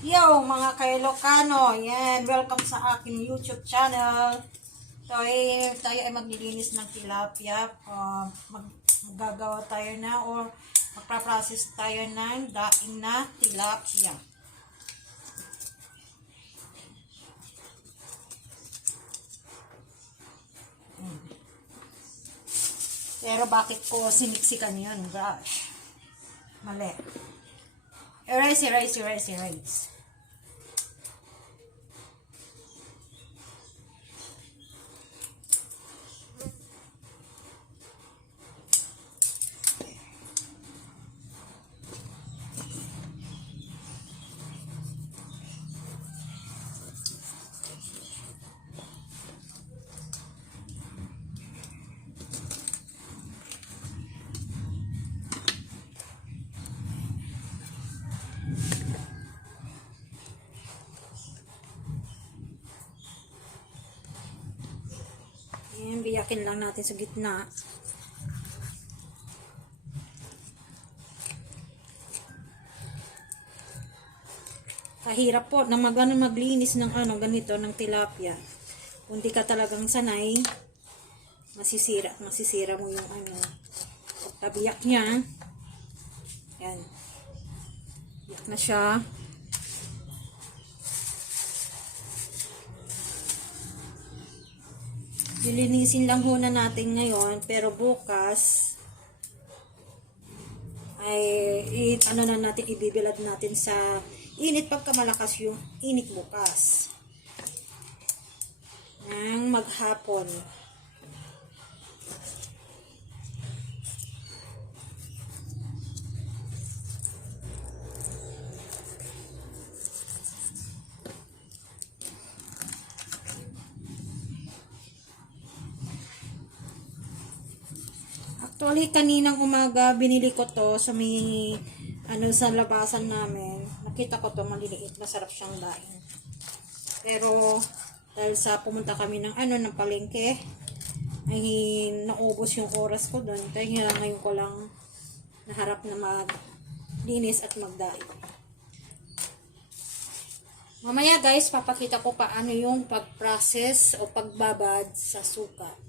Yo, mga ka-Ilocano, yan, welcome sa aking YouTube channel. Tayo ay maglilinis ng tilapia. Maggagawa tayo na or magpa-process tayo ng daing na tilapia. Pero bakit ko siniksikan yun? Gosh. Mali. Erase. Ayan, biyakin lang natin sa gitna. Kahirap po na maglinis ng ganito, ng tilapia. Kung di ka talagang sanay, masisira mo yung pagkabiyak niya. Yan. Biyak na siya. Lilinisin lang muna natin ngayon, pero bukas ay natin, ibibilad natin sa init pagka malakas yung init bukas. Ng maghapon. Actually, kaninang umaga, binili ko to sa may, sa labasan namin. Nakita ko to, maliliit, masarap siyang daing. Pero, dahil sa pumunta kami ng ng palengke, ay naubos yung oras ko doon. Kaya ngayon ko lang naharap na maglinis at magdaing. Mamaya guys, papakita ko paano yung pag-process o pagbabad sa suka.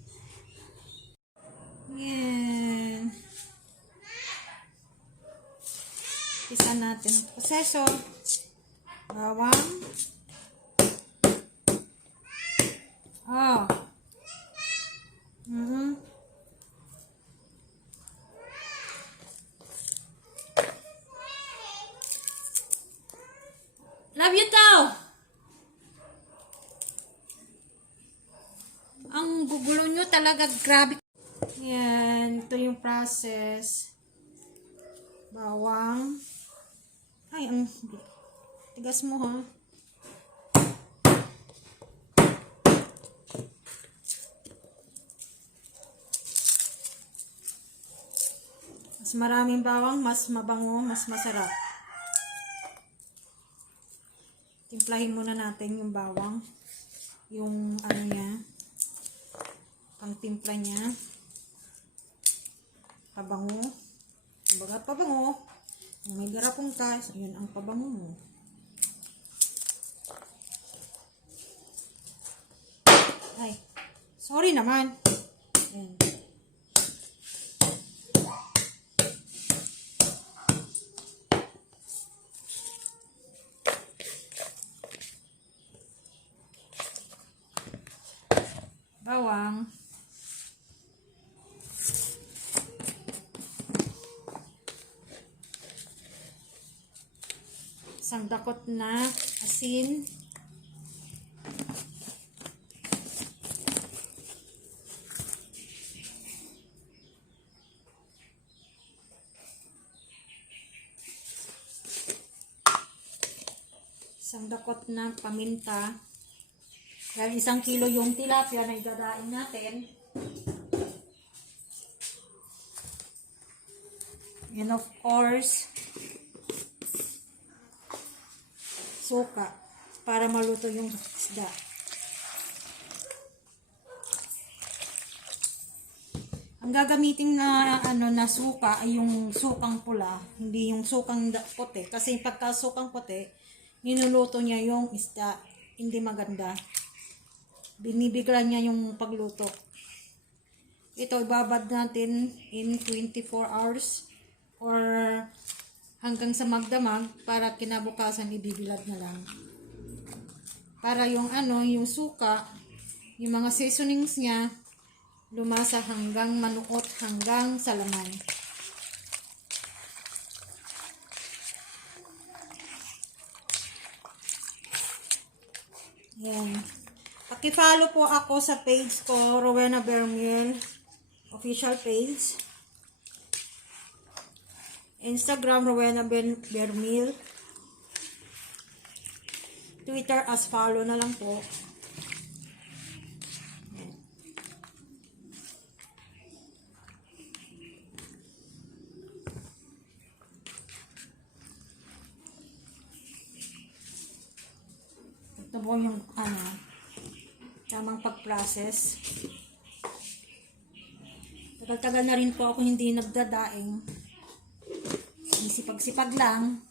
Yan. Isa natin ang proseso. Bawang. Love you tao. Ang gugulo nyo talaga, grabe. Yan, ito yung process. Bawang. Ay, ang tigas mo ha. Mas maraming bawang, mas mabango, mas masarap. Timplahin muna natin yung bawang. Yung niya. Ang timpla niya. Pabango. Kumbaga pabango. Kung may garapong ka, yun ang pabango mo. Ay, sorry naman. Ayan. Bawang. Isang dakot na asin. Isang dakot na paminta. Dahil 1 kilo yung tilapia na igadain natin. And of course, suka para maluto yung isda. Ang gagamitin na na suka ay yung sukang pula, hindi yung sukang puti. Kasi pagka sukang puti, Ninuluto niya yung isda. Hindi maganda. Binibigla niya yung pagluto. Ito, ibabad natin in 24 hours or hanggang sa magdamag para kinabukasan ibibilad na lang. Para yung yung suka, yung mga seasonings niya, lumasa hanggang manuot, hanggang sa laman. Yan. Paki-follow po ako sa page ko, Rowena Bermiel official page. Instagram, Rowena Bermiel. Twitter as follow na lang po. Ito po yung tamang pag-process. Tagal-tagal na rin po ako hindi nagdadaing. Sipag-sipag lang.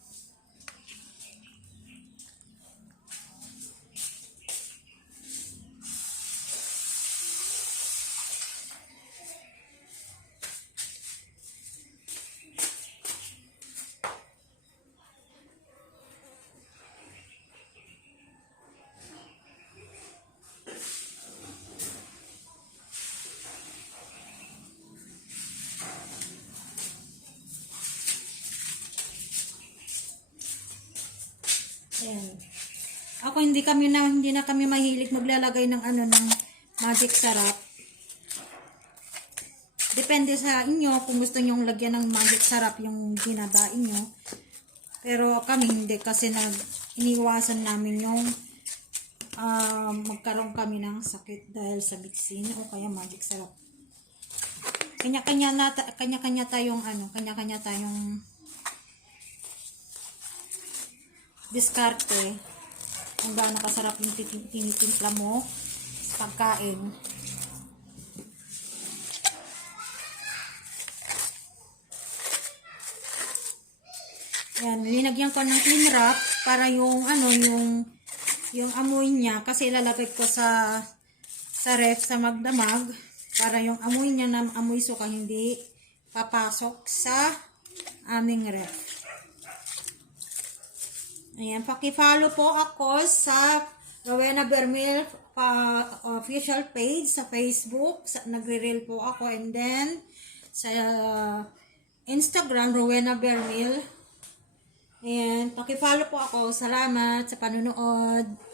Ayan. Ako hindi na kami mahilig maglalagay ng ng magic sarap. Depende sa inyo kung gusto niyo lagyan ng magic sarap yung ginadain nyo. Pero kami hindi kasi iniwasan namin yung magkaroon kami ng sakit dahil sa bitsin o kaya magic sarap. Kanya-kanya tayong diskarte kung gaano kasarap yung tinitimpla mo sa pagkain. Yan, linagyan ko ng clean wrap para yung yung amoy niya, kasi ilalagay ko sa ref sa magdamag para yung amoy niya na amoy suka hindi papasok sa aming ref. Ayan, paki-follow po ako sa Rowena Bermiel official page sa Facebook. Nagre-reel po ako, and then sa Instagram, Rowena Bermiel. Ayan, paki-follow po ako. Salamat sa panonood.